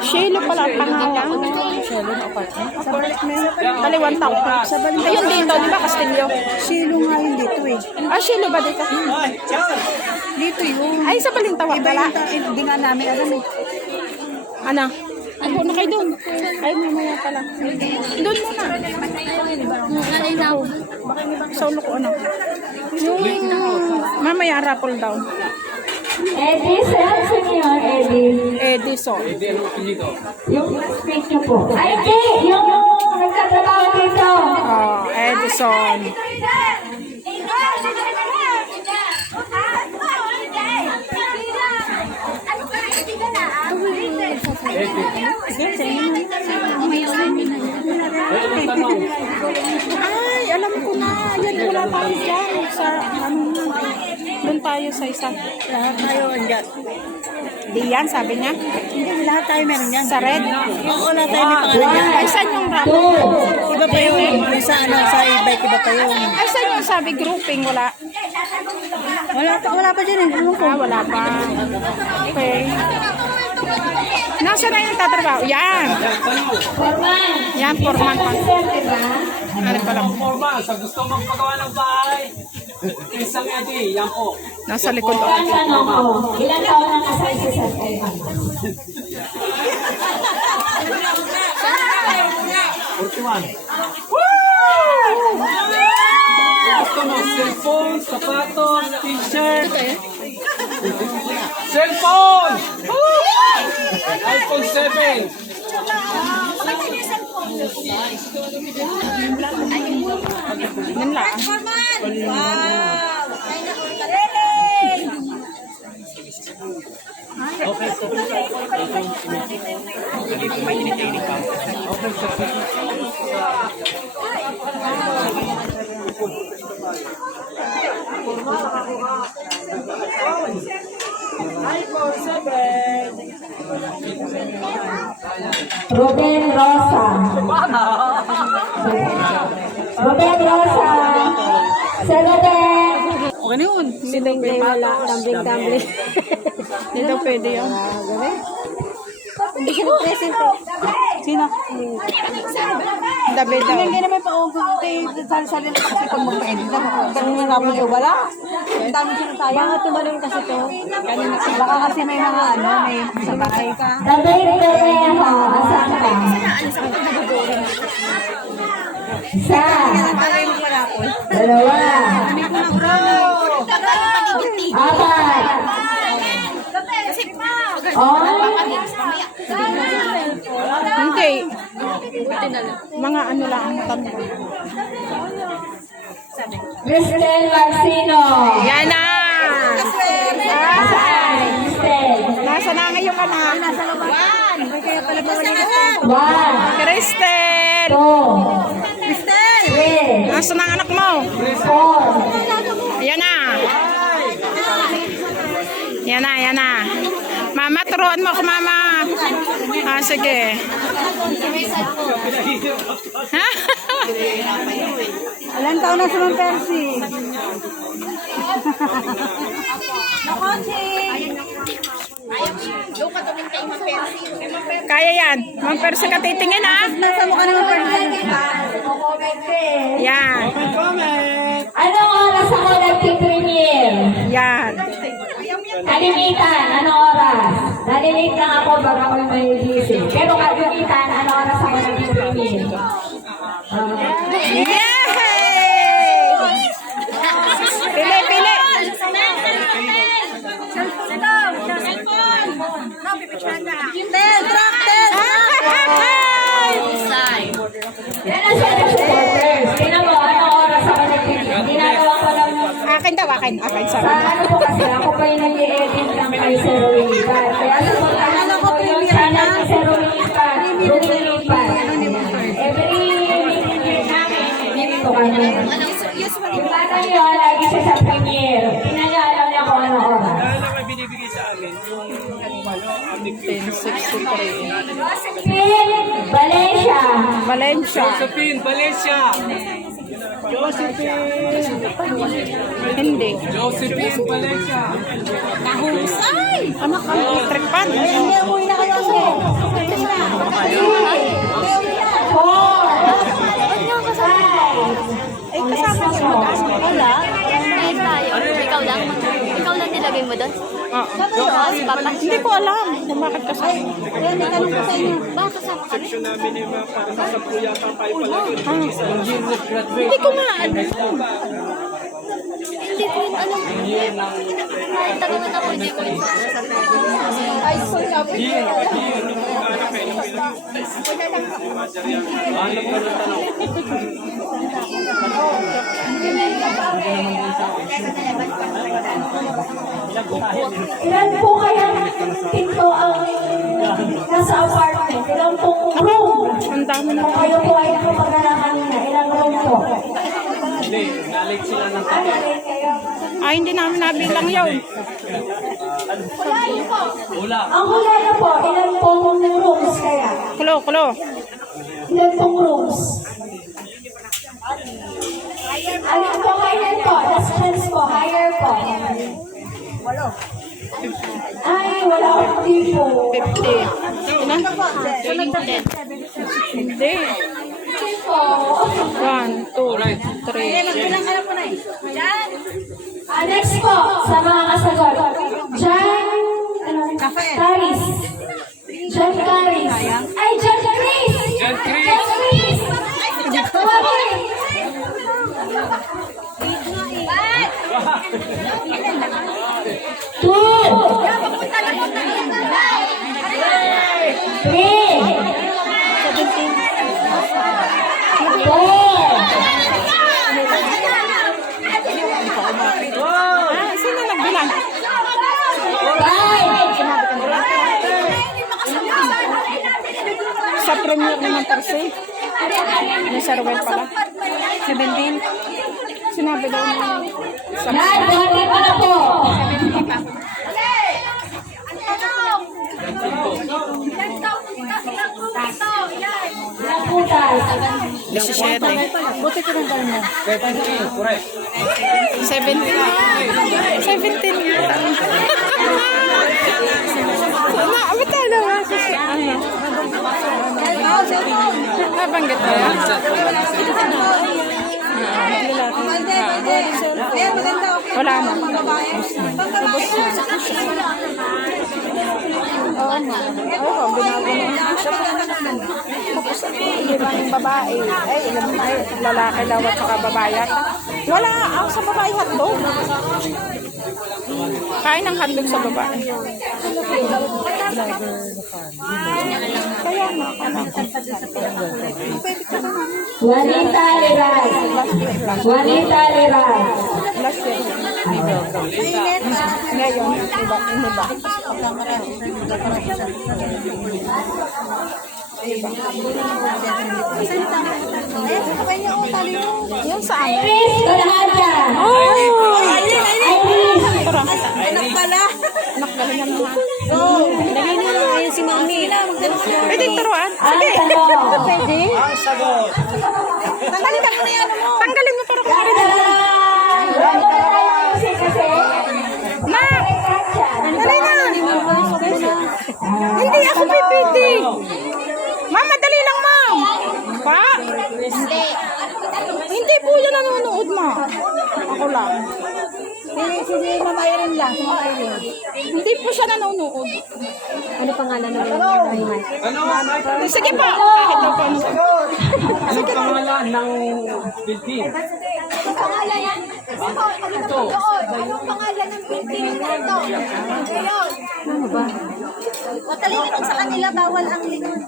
Shelo pala ang pangalan. Shelo na apartment. Sa apartment. Baliwan tao. Ayun dito, di ba Castillo? Shelo nga yun dito eh. Ah, Shelo ba dito? Dito yun. Ay, sa Balintawak Iba pala. yung hindi nga namin alam eh. Ano? Ako na kayo doon. Ay, mamaya pala. Doon muna. Sa ulo ko, ano? Yung mamaya raffle daw. Eddie, saan sa niyo, Eddie? Edison. Yung speak niyo po. Ay, hindi! Yung nagtatrabaho dito. Oh, Edison. Ay, alam ko na. Yan, wala tayo dyan. Sa, ano na. Doon tayo sa isa. Lahat tayo andyan. Di yan, sabi niya. Hindi, lahat tayo meron yan. Sa red. Oo, lahat tayo may pangalan yan. Ay, saan yung raffle? Iba pa yun. Yung sa ano, sa e-bike, iba pa yun. Ay, saan yung sabi grouping? Wala. Wala pa dyan eh. Ano ko? Ah, wala pa. Okay. Nasaan na yung tatrabaho? Yan. Forman. Yan, forman pa. Ano pala? Forma, sa gusto magpagawa ng bahay. Isang Eddie, yan po. Nasa likod ako. Ang tanong ko, ilan taon na kasal si Sir Evan? 41. Gusto mo, cellphone, sapatos, t-shirt. Cellphone! iPhone 7. Yan lang. Ruben Rosa. Ruben Rosa. Sir Ruben. Okay na yun. Hindi daw pwede. Tumbling. Hindi daw pwede yun. Hindi siya nag-present eh. Sino? Dabe daw. Hindi naman pa sali-sali na kasi pag mag-edit na. Ganun nga naman yung wala. Ang dami siya tayo. Baka tumalong kasi to. Baka kasi may mga ano, may sabay ka. David Bermejo. Asan ka? Isa. Dalawa. Apat. Hindi. Mga ano lang ang tanong. Cristel Marcino. Yan na! Asan? Cristel. Nasa na ngayon ka na? Nasa labas. One. Cristel! Two. Cristel! Three. Nasa na ang anak mo? Four. Yan na. Yan na, yan na. Mama, turuan mo ko, mama. Ah, sige. Ilan taon na si Ma'am Percy? Kaya yan. Ma'am Percy ka titingin, ha? Nasa mukha naman Percy. Yan. Anong oras ako nagpipremiere? Yan. Kalimitan, anong oras? Nalilate lang ako baga ako'y may gising. Pero kalimitan, anong oras ako nagpipremiere? Yay! Pili, pili. Yan ang siya ng supporters. Tingnan mo, anong oras ako nagpipremiere? Ginagawa ko lang Akin daw, akin. Akin, sa sabi. ano po kasi ako pa yung nag-i-edit ng kay Sir Ruilipan. Kaya supportahan ko yung channel ni Sir Ruilipan. Ruilipan. Every meeting namin, dito kami. Yung bata niyo, lagi siya sa premiere. Tingnan niyo, alam niya kung anong oras. Kaya lang may binibigay sa amin yung 10:63. Phil Valencia. Valencia. Josephine, Valencia. Hindi. Josephine Valencia. Nahusay! Anak ka, electric pan. Hindi, umuwi na kayo kasi. Hindi na. Eh, kasama niyo mag-asa. Wala. Ayun tayo. Ikaw lang. Ikaw lang nilagay mo doon? Oo. Oo, si Papa. Hindi ko alam kung bakit kasama. Kaya may tanong ko sa inyo. Bakit kasama kami? Hindi ko nga alam. Hindi ko yun alam. Kahit tagangan ako, hindi ko yun Ay, sorry. Ilan po kayang pinto ang nasa apartment? Ilan pong room? Ang dami na. Kung kayo po ay nakapagdala kanina, ilang room po? Hindi, nalit sila ng Ay, hindi namin nabilang yun. Wala. Ang hula na po, ilan pong rooms kaya? Kulo. Ilan pong rooms? Ano po kailan po? Last chance po, higher po. Ay, wala akong tipo. 50. Ilan? Hindi. Tipo. 1, 2, 3. Next po, sa mga kasagot. John Caris. John Caris. Ay, John Chris! John Chris. John Chris! Tawagin! Two. Three. 4. Ah, sino nagbilang? Sa premier naman kasi. May sarwel pala. 17. Sinabi daw na. Yan, buhatin mo na po. Ilang putas? 17. Buti ko ng mo. Correct. 17 nga. 17 nga. Ba't alam mo? Nabanggit mo yan? Wala na. Oo nga. Oo, binago na. Tapos, ilang babae. Ay, ilang lalaki daw at saka babae yata. Wala. Ako sa babae hotdog. Kain ng hotdog sa babae. Kaya nga. Juanita Liray. Juanita Liray. Last year. Ngayon, iba. Yung sa amin. Iris Golahaja. Iris. Anak pala. Anak, galingan mo ha. Lagay niyo na ngayon si Mami. Pwede turuan. Ang Sige. tanong. Pwede? Tanggalin ka muna yan mo. Tanggalin mo para Ang kumari. tanong. Wala na tayo music kasi. Ma! Dali na. Hindi ako pipiti. Mama, dali lang, ma'am. Pa? Hindi po yan nanonood, ma. Ako lang. Si Mama Irene lang. Si Mama Irene. Hindi po siya nanonood. Ano pangalan ng Ano? Sige pa. Kahit daw po ano. Anong pangalan ng building? Anong pangalan yan? Ito. Anong pangalan ng building na ito? Ngayon. Ano ba? Matalilinong sa kanila, bawal ang lingon.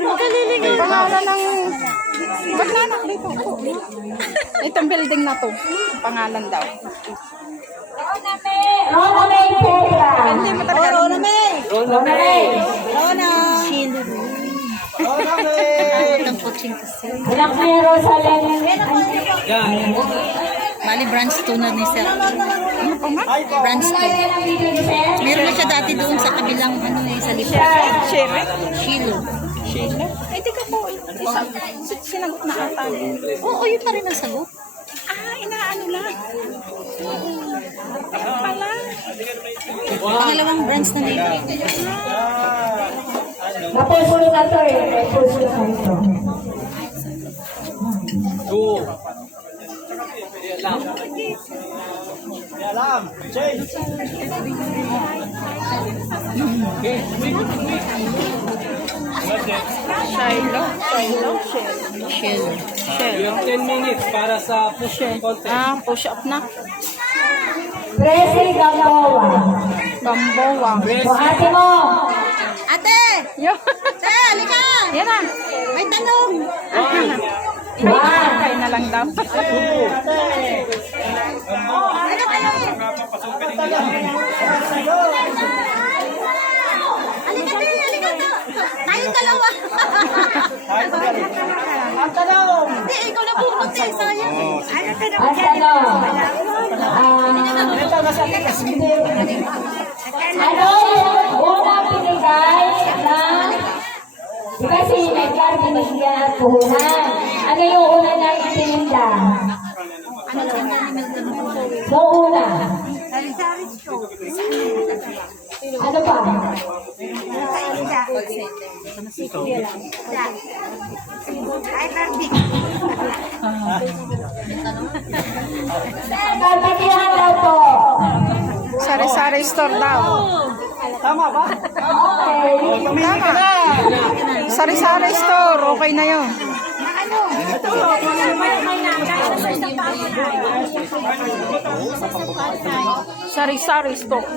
Magkaliling ang pangalan ng... Ba't nanak dito? Itong building na to. Pangalan daw. Rona May Petra. Hindi mo talaga. Rona May. Rona May. Rona. Anak ni Rosalyn. Yan. Bali, branch 2 na ni Sir. Ano pa nga? Branch 2. Ayan ang bibig sir. Meron na siya dati doon sa kabilang ano eh, sa likod. Sherry? Shilo. Sheila? Ay, di ka po. Sinagot na ata. Oo, yun pa rin ang sagot. Inaano lang. Pala. Pangalawang branch na name. Napusulo na to eh. Napusulo na ito. Two. Alam. Change. Shell. You have 10 minutes para sa push contest. Push up na. Presi Gamboa. Gamboa. Buhati mo. Ate! Yo. Ate, halika! Yan na. May tanong! Kaya na lang daw. Halika, Ate! Halika! Tayong dalawa! Hindi, ikaw na bunot eh. Sayang. Ang tanong. Ano yung unang binigay ng... Diba si Edgar binigyan at puhunan? Ano yung una niya itininda? Noong una. Ano pa? Kapitihan daw po. Sari-sari store daw. Tama ba? Okay. Tama. Sari-sari store. Okay na yun. Sari-sari store.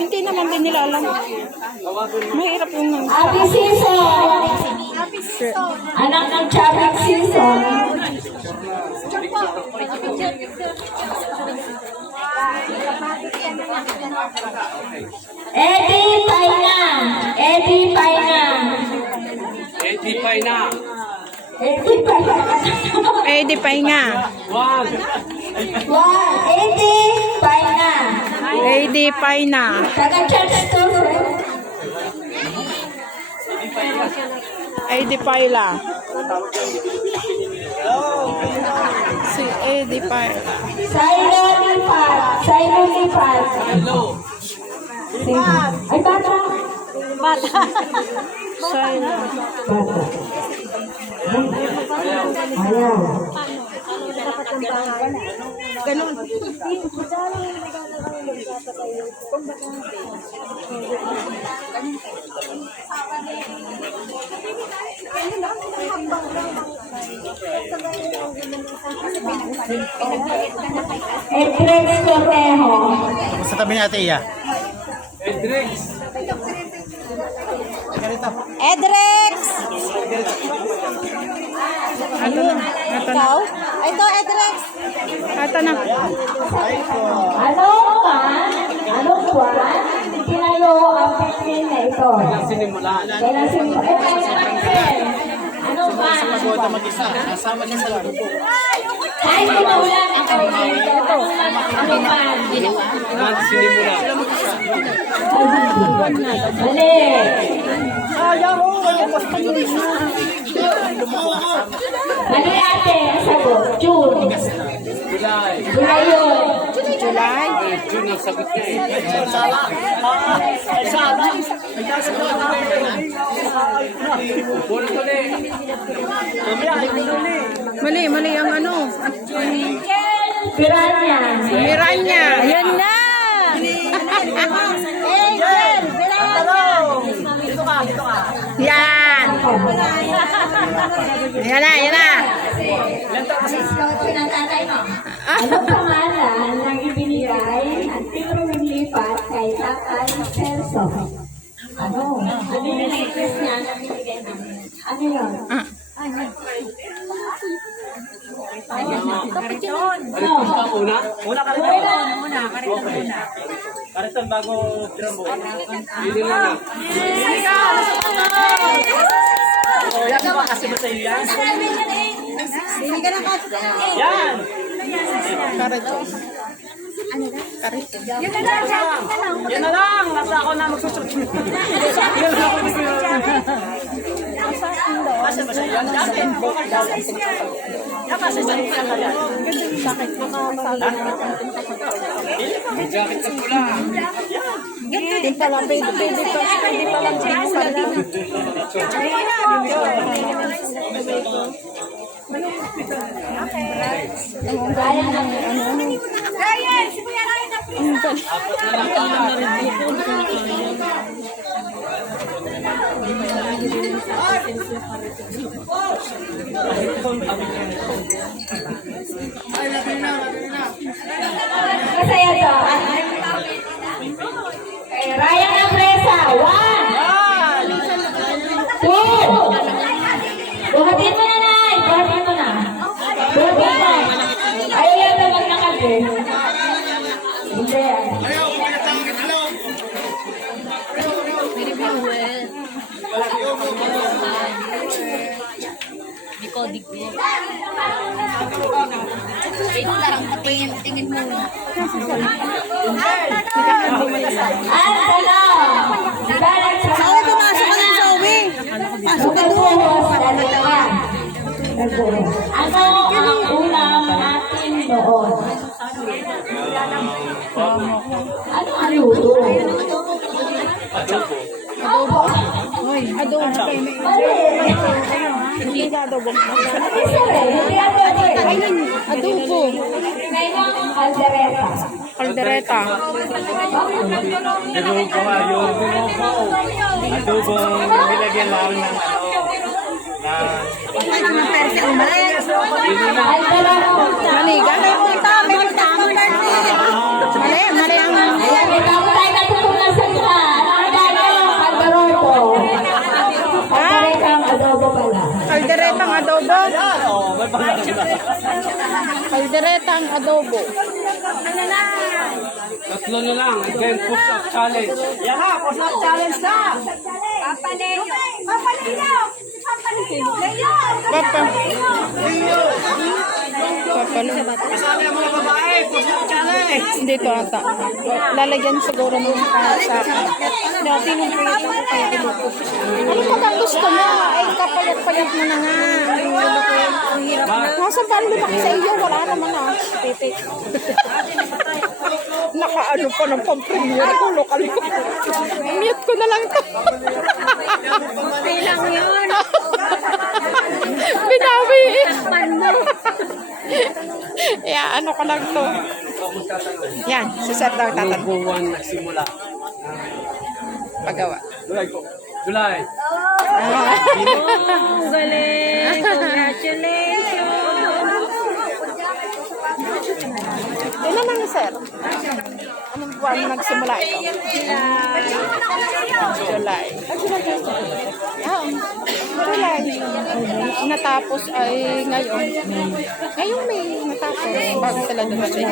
Hindi naman din nila alam. Mahirap yung Happy season! Anak ng traffic season. Eddie Paina! Eddie Paina! Eddie Paina. Eddie Paina! Eh, di pa nga. One. Eddie Paina! Eh, di pa na. Taga-church to. Eh, di pa ila. Si eh, di pa. Simon Lipat! Simon Lipat! Hello. Ay, bata! Sila. Bata. Ayaw. Ganun. Edrex Cornejo. Sa tabi ni Ate Iya. Edrex. Edrex! Ito na. Ito na. Ikaw? Ito, Edrex! Ito na. Anong buwan tinayo ang Pilipin na ito? Sinimulan. Kailan sinimulan? Anong buwan? Pagoda mag-isa. Kasama siya sa grupo. Kahit sinulan ang Pilipin ito. Anong buwan? Sinimulan. Mali. Mali ate, ang sagot. June. July. July yun. July. June ang sagot niya eh. Buwan ulit. Mali ang ano. Piranha. Miranya. Yan na. Angel! Yan. Yan na, yan na. Anong pangalan ng ibinigay ng tingin lipat kay Tatay Celso? Ano? Ano yung request niya na binigay namin? Ano yun? Kariton ba una? Una kariton. Kariton bago Drambo. Hindi na. Yan ba kasi ba sa iyo yan? Hindi ka na kasi. Yan! Kariton. Yun na lang, Yan na lang. Nasa ako na magsusunod. Yan na ako magsusunod. Kasi ba siya yan? Dati. Kasi sa inyo na yan. Sakit ko na masabi na. Jacket na pula. Hindi pa lang, baby pa. Hindi pa lang pinukad na. Ryan, si Kuya Ryan na Masaya to. Okay, Ryan ng presa. 1, 2. Buhatin mo na na. Buhatin mo na. Buhatin mo. Ayaw yan na maglakad eh. Hindi. Wait lang, tingin mo. Ang tanong. Balag sa mga Pumasok ka ng Zoe. Pasok ka doon. Ano ang ulam natin noon? Ano ang luto? Adobo. Mali. Hindi na adobo. Isa rin. Hindi adobo eh. Ayun, adobo. Ngayon, kaldereta. Kaldereta. Adobo ko nga yung adobo nilagyan lang ng Mali, gano'n po ito. Mali ang... Ayan, ikaw mo tayo natutunan sa iba. Kalderoto. Kalderetang adobo pala. Kalderetang adobo. Kalderetang adobo. Tatlo na lang. Again, push-up challenge. Yan na, push-up challenge na. Papaleo. Papaleo. Papaleo. Papa. Papalo. Sabi ng mga babae, push-up challenge. Dito ata. Lalagyan siguro ng sa akin. Dati nung prito ko kaya kinupo. Ano pa ang gusto mo? Ay, kapayat-payat mo na nga. Nasa ba lumaki sa iyo? Wala naman ah. Pepe. Nakaano pa ng pang-premier ko. Lokal ko. Mute ko na lang to. Bilang yun. Binawi. Pano. Yeah, ano ko lang to. Yan, si Sir daw tatanong. Buwan nagsimula. Pagawa. July ko. July. Galing. Congratulations. Ilan na ni Sir? Anong buwan nagsimula ito? July. Ah, July. Natapos ay ngayon. Ngayon may natapos. Bago sila dumating.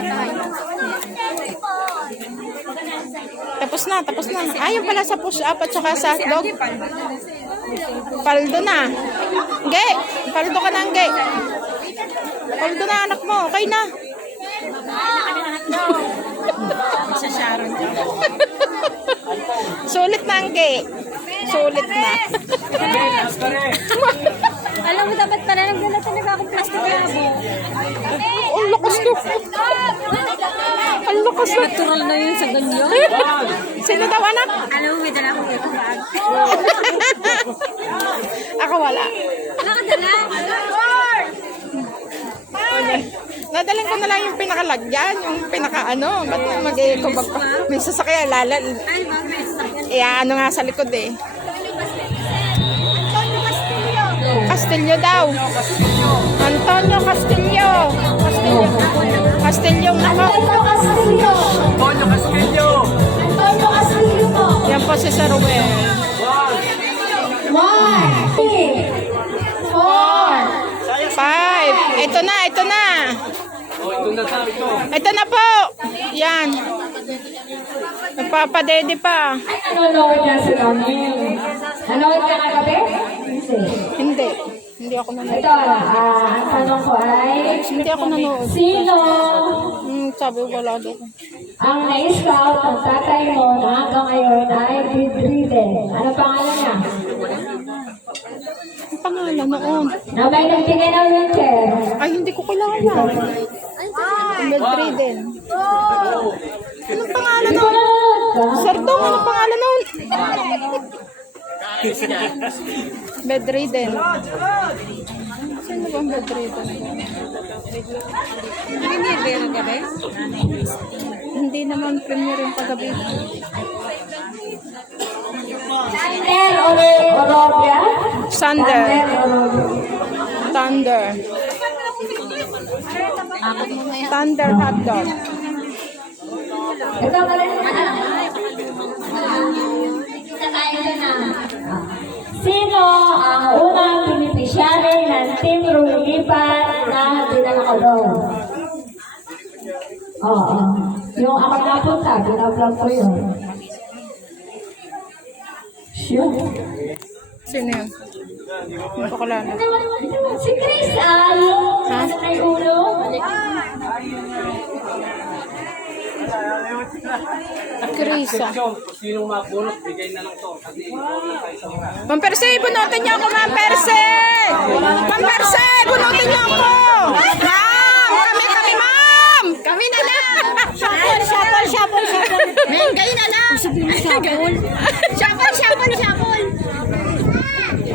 Tapos na. Ayun pala sa push-up at saka sa dog. Paldo na. Ge, paldo ka na, Ge. Paldo na anak mo. Okay na. Sa Sharon. Sulit na, Ge. Sulit na. Alam mo, dapat pala nagdala talaga akong plastic labo. Ang lakas ko. Ang lakas na. Natural na yun sa ganyan. Sino daw anak? Alam mo, may dala akong ito bag. Ako wala. Wala ka dala? Nadalhin ko na lang yung pinakalagyan, yung pinaka-ano. Ba't mo mag-eco bag pa? May sasakyan, lalal. Ay, bang may sasakyan. Ano nga sa likod eh. Castillo daw. Antonio Castillo. Castillo nako. Antonio Castillo. Antonio Castillo. Antonio Castillo po. Yan po si Sir Ruel. 1, 2, 4. 5. Ito na. Oh, ito na sa ito. Ito na po. Yan. Nagpapadede pa. Ay, nanonood na sa kami. Nanonood ka na gabi? Hindi. Hindi ako nanood. Ito, ang tanong ko ay, Hindi ako nanood. sino Sabi ko wala daw. Ang na-scout ng tatay mo na hanggang ngayon ay bedridden. Ano pangalan niya? Ang pangalan noon. Na may nagbigay ng wheelchair. Ay, hindi ko kilala. Bedridden. Anong pangalan Hindi ko noon? nanonood ka? Sir Dong, anong pangalan noon? Bedridden. Sino ba ang bedridden? Premier ang gabi? Hindi naman premier yung paggabi. Sander Orobia? Sander. Thunder. Thunder hotdog. Ito pala Sino ang unang beneficiary ng Team Rumilipan na dinala ko doon? Oo. Yung ako napunta, binablog ko yun. Sure. Sino yun? Hindi ko kilala. Si Chris, yung nasa na yung ulo. Krisa. Kung sinong mapulot, bigay na lang to. Kasi Ma'am Perse, bunutin niyo ako, Ma'am Perse! Ma'am Perse, bunutin niyo ako! Ma'am! Kami, Ma'am! Kami na lang! Shuffle. Mengay na lang. Shuffle.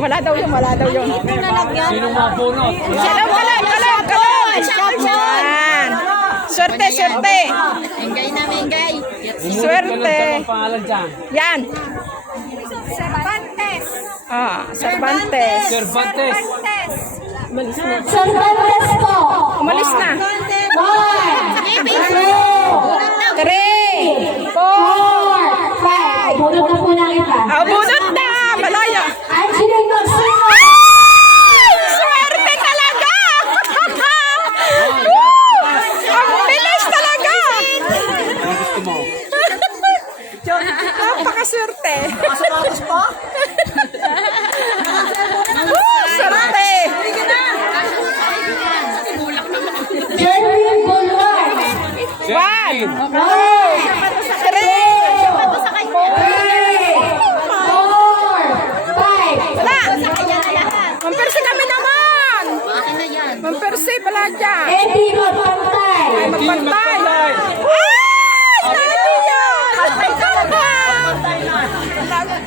Wala daw yun. sinong mapulot. Kalab! Yan! Swerte! Mengay na, mengay. Swerte! Ang pangalan dyan. Yan! Cervantes. Cervantes. Cervantes. Cervantes po. Umalis na. 1, 2, 3, 4, 5. Bunot na po ng iba. bunot na! Malaya! Angeline Magsino. Swerte talaga! Ang bilis talaga! Ang gusto mo? Napakaswerte! Swerte! Jerwin Bulwar. 1, 2, 3, 4, 5. Ma'am Perse kami naman! Ma'am Perse pala dyan! Hindi magpantay. Magpantay! Ay! Sabi niyo!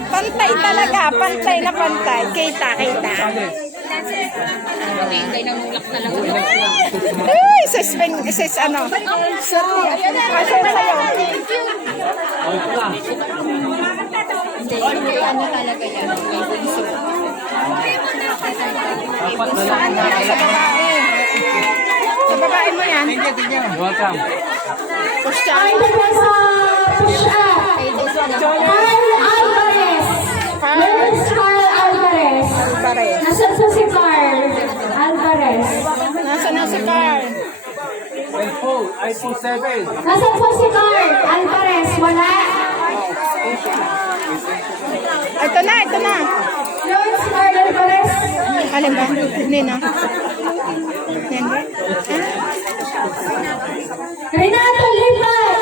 Pantay talaga! Pantay na pantay! Kita! Ay! Sis ano? Sorry! Masaya sa'yo! Dapat na lang. Sa babae! Sa babae mo yan! Welcome. Ay, taga sa push-up. Carl Alvarez. Lawrence Carl Alvarez. Pare! Nasaan sa si Carl Alvarez? Nasaan na si Carl? iPhone 7. Nasaan po si Carl Alvarez? Wala. Ito na! Lawrence Carl Alvarez. Alin ba? Nina? Renato Lipat.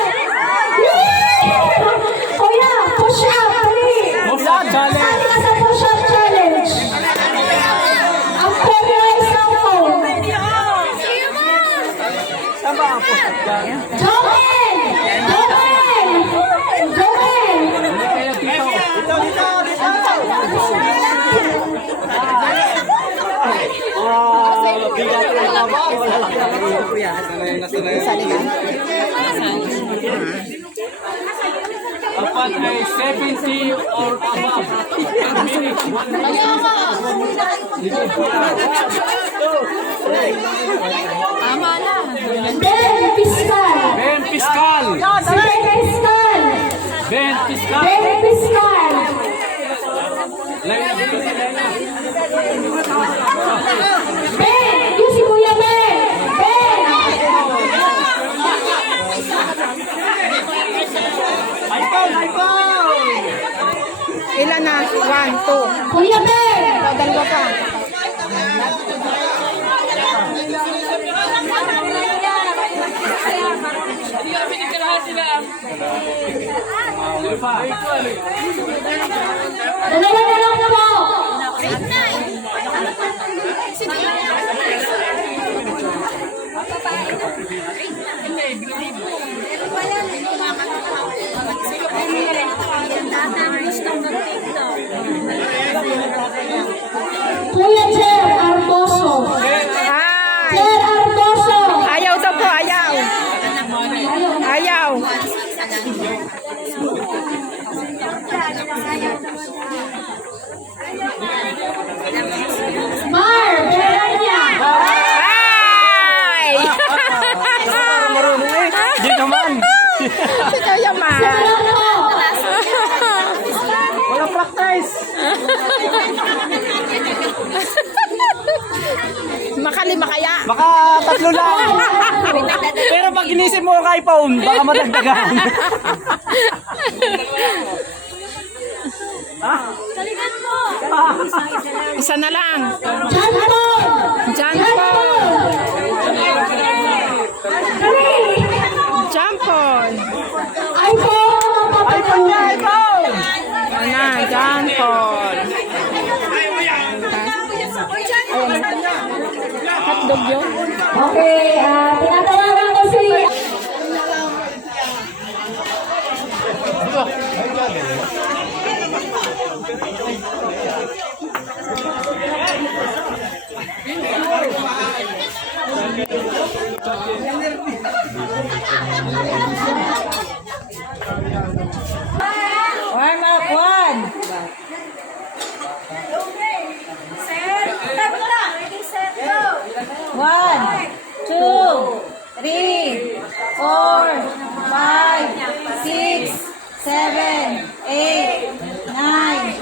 Kuya, push-up. Dali. Push-up challenge. Sali ka sa push-up challenge. Ang pwede ay isang phone. Joel! Dapat ay 70 or above. 10 minutes. 1 minute. Ben Fiscal. Ben Fiscal. Si Ben Fiscal. Ben Fiscal. Ben Fiscal. Lain. Ben! Yung si Kuya Ben! Ben! Ilan na? 1, 2. Kuya Ben! Dalawa pa. Dalawa na lang po. Kuya Chair Arboso. Hi! Chair Arboso. Ayaw daw po, ayaw. Ayaw. Mar Beranya. Hi! Di naman. Si Kuya Ma. Walang practice. Makalima kaya? Baka 3 lang. Pero pag inisip mo kay phone, baka madagdagan. Isa na lang. John Paul. John Paul. John Paul. iPhone niya, iPhone. Ayan, John Paul. Hotdog yun? Okay, tinatawagan ko si... Warm up, one. One, two, three, four, five, six, seven, eight, 9,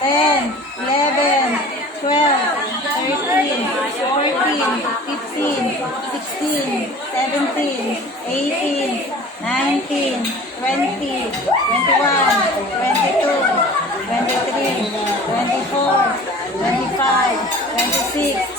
10, 11, 12, 13, 14, 15, 16, 17, 18, 19, 20, 21, 22, 23, 24, 25, 26,